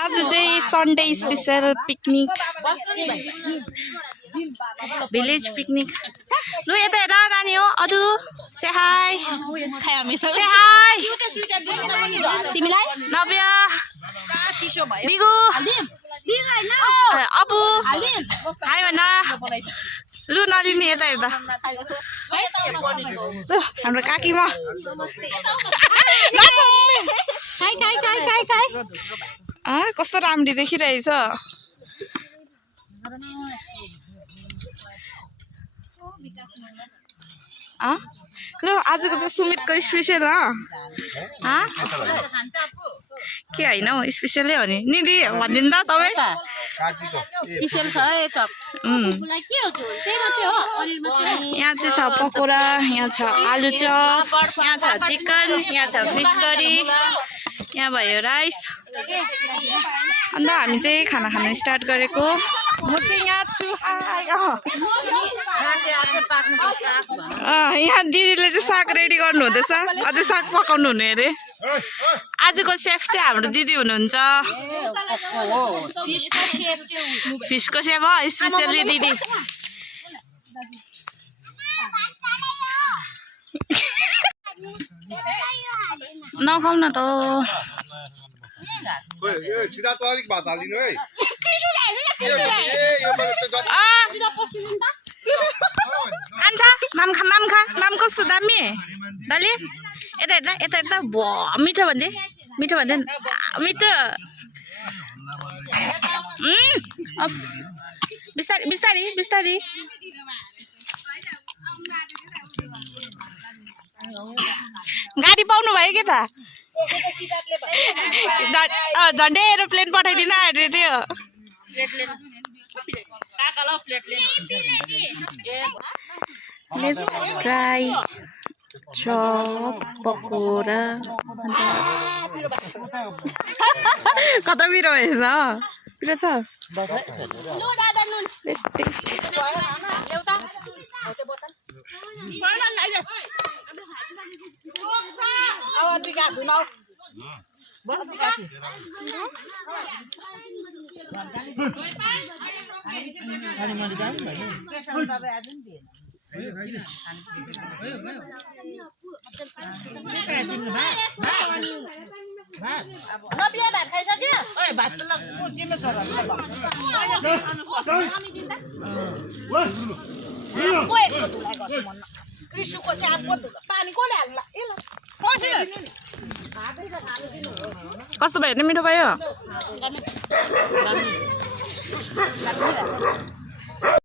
आज चाहिँ Sunday special picnic village picnic लु यता हेर नानी हो अदु से हाय से हाय तिमीलाई नव्य बिगु अबु हाय भन लु नलिने यता हेर्दा हाम्रो काकी म कस्तो राम्री देखिरहेछ लु आजको चाहिँ सुमितको स्पेसल के होइन हौ स्पेसलै हो नि निदी भनिदिनु त तपाईँ स्पेशल छ यहाँ चाहिँ छ पकोडा यहाँ छ आलु चप यहाँ छ चिकन यहाँ छ फिस करी यहाँ भयो राइस अन्त हामी चाहिँ खाना खान स्टार्ट गरेको म चाहिँ यहाँ छु यहाँ दिदीले चाहिँ साग रेडी गर्नु हुँदैछ अझै साग पकाउनु हुने अरे आजको सेफ चाहिँ हाम्रो दिदी हुनुहुन्छ फिसको सेफ हो स्पेसली दिदी नखाउ न त खान्छ माम कस्तो दामी दाली यता हेर्दा यता हेर्दा मिठो भन्दै मिठो बिस्तारी बिस्तारी बिस्तारी गाडी पाउनु भयो के त झन्डै एरोप्लेन पठाइदिन अरे त्यो लेट्स ट्राई चप पकोडा कता पिरो भएछ पिरो छ लेट्स टेस्ट कृषुको चाहिँ अब पानी कसले हाल्ला कस्तो भयो मिठो भयो